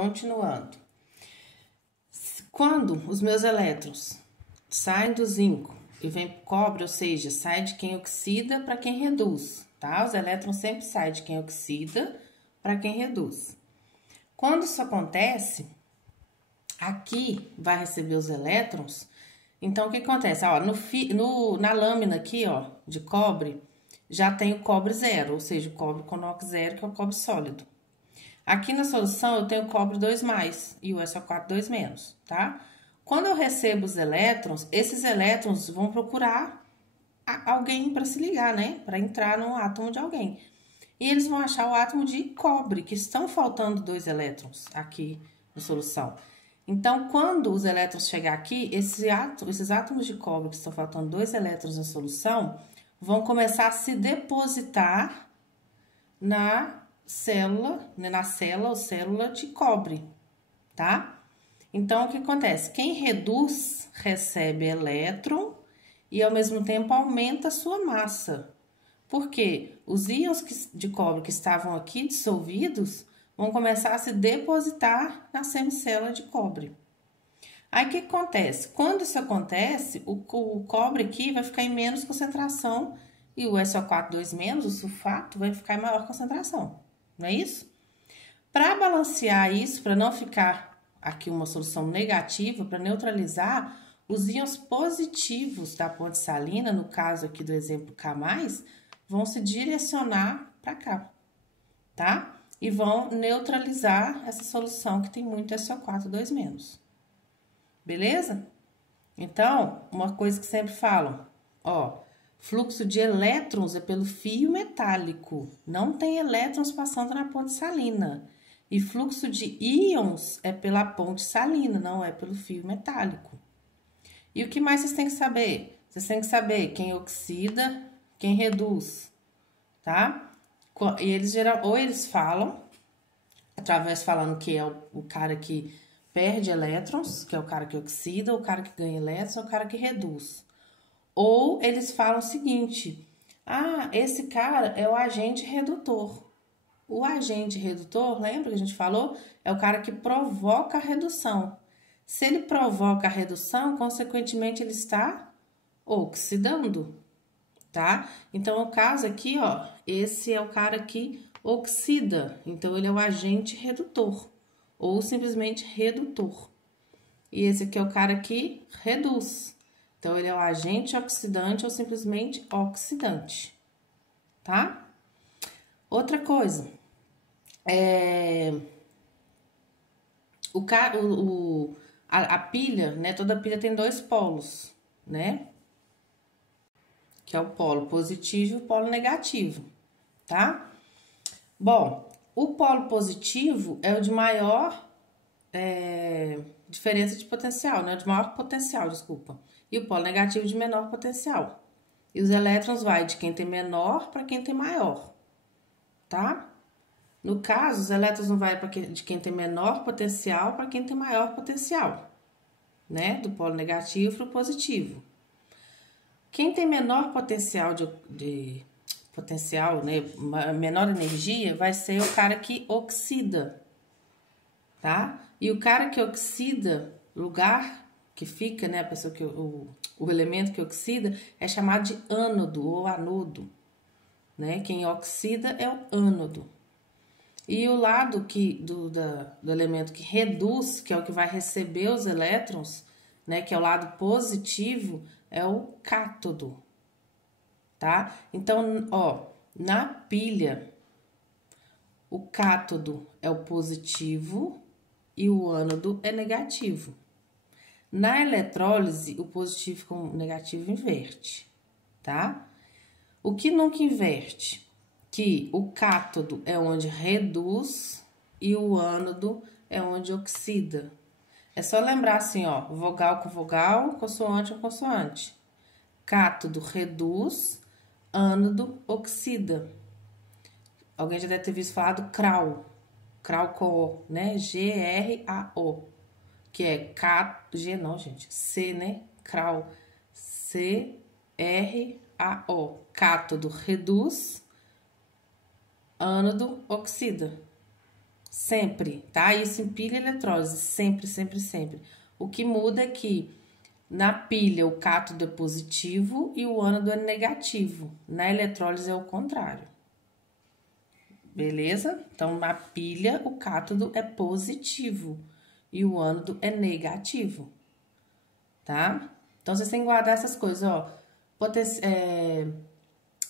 Continuando. Quando os meus elétrons saem do zinco e vêm para o cobre, ou seja, sai de quem oxida para quem reduz, tá? Os elétrons sempre saem de quem oxida para quem reduz. Quando isso acontece, aqui vai receber os elétrons. Então, o que acontece? Ó, na lâmina aqui, ó, de cobre, já tem o cobre zero, ou seja, o cobre com NOx zero, que é o cobre sólido. Aqui na solução, eu tenho o cobre 2+, e o SO4 2-, tá? Quando eu recebo os elétrons, esses elétrons vão procurar alguém para se ligar, né? Para entrar no átomo de alguém. E eles vão achar o átomo de cobre, que estão faltando 2 elétrons aqui na solução. Então, quando os elétrons chegar aqui, esses átomos de cobre que estão faltando 2 elétrons na solução, vão começar a se depositar na célula, né, ou célula de cobre, tá? Então, o que acontece? Quem reduz recebe elétron e, ao mesmo tempo, aumenta a sua massa. Porque os íons de cobre que estavam aqui dissolvidos vão começar a se depositar na semicélula de cobre. Aí, o que acontece? Quando isso acontece, o cobre aqui vai ficar em menos concentração e o SO4 2-, o sulfato, vai ficar em maior concentração. Não é isso? Para balancear isso, para não ficar aqui uma solução negativa, para neutralizar, os íons positivos da ponte salina, no caso aqui do exemplo K+, vão se direcionar para cá, tá? E vão neutralizar essa solução que tem muito SO4 2-. Beleza? Então, uma coisa que sempre falam, ó, fluxo de elétrons é pelo fio metálico, não tem elétrons passando na ponte salina. E fluxo de íons é pela ponte salina, não é pelo fio metálico. E o que mais vocês têm que saber? Vocês têm que saber quem oxida, quem reduz, tá? E eles falam, através falando que é o cara que perde elétrons, que é o cara que oxida, o cara que ganha elétrons, é o cara que reduz. Ou eles falam o seguinte, esse cara é o agente redutor. O agente redutor, lembra que a gente falou? É o cara que provoca a redução. Se ele provoca a redução, consequentemente ele está oxidando, tá? Então, o caso aqui, ó, esse é o cara que oxida, então ele é o agente redutor, ou simplesmente redutor. E esse aqui é o cara que reduz, então ele é o agente oxidante ou simplesmente oxidante, tá? Outra coisa, a pilha, né? Toda pilha tem 2 polos, né? Que é o polo positivo e o polo negativo, tá? Bom, o polo positivo é o de maior diferença de potencial, né? De maior potencial, desculpa. E o polo negativo de menor potencial. E os elétrons vai de quem tem menor para quem tem maior, tá? No caso, os elétrons não vai de quem tem menor potencial para quem tem maior potencial, né? Do polo negativo para o positivo. Quem tem menor potencial potencial, né, menor energia, vai ser o cara que oxida, tá? E o cara que oxida, lugar que fica, né, a pessoa que o elemento que oxida é chamado de ânodo ou anodo, né? Quem oxida é o ânodo. E o lado do elemento que reduz, que é o que vai receber os elétrons, né, que é o lado positivo, é o cátodo, tá? Então, ó, na pilha, o cátodo é o positivo e o ânodo é negativo. Na eletrólise, o positivo com o negativo inverte, tá? O que nunca inverte? Que o cátodo é onde reduz e o ânodo é onde oxida. É só lembrar assim, ó, vogal com vogal, consoante com consoante. Cátodo reduz, ânodo oxida. Alguém já deve ter visto falar do CRAO. CRAO com O, né? G-R-A-O. Que é G não, gente. C, né? CRAO. C-R-A-O. Cátodo reduz, ânodo oxida. Sempre, tá? Isso em pilha e eletrólise, sempre, sempre, sempre. O que muda é que na pilha o cátodo é positivo e o ânodo é negativo. Na eletrólise é o contrário. Beleza? Então, na pilha o cátodo é positivo e o ânodo é negativo, tá? Então, vocês têm que guardar essas coisas, ó.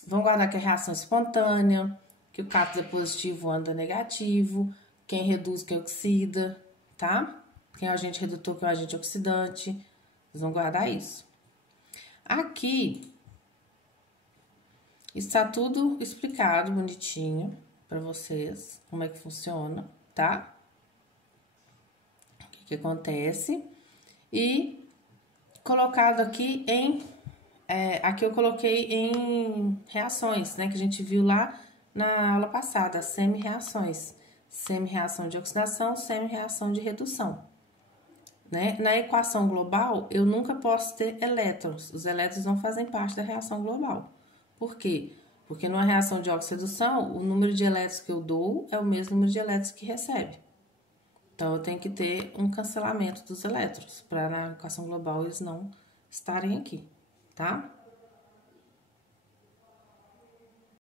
Vão guardar que é reação espontânea, que o cátodo é positivo, o ânodo é negativo, quem reduz, quem oxida, tá? Quem é o agente redutor, quem é o agente oxidante. Vocês vão guardar isso. Aqui está tudo explicado bonitinho para vocês, como é que funciona, tá? O que acontece. E colocado aqui aqui eu coloquei em reações, né? Que a gente viu lá na aula passada, semi-reações. Semi-reação de oxidação, semi-reação de redução. Né? Na equação global, eu nunca posso ter elétrons. Os elétrons não fazem parte da reação global. Por quê? Porque numa reação de óxido-redução, o número de elétrons que eu dou é o mesmo número de elétrons que recebe. Então, eu tenho que ter um cancelamento dos elétrons, para na equação global eles não estarem aqui, tá?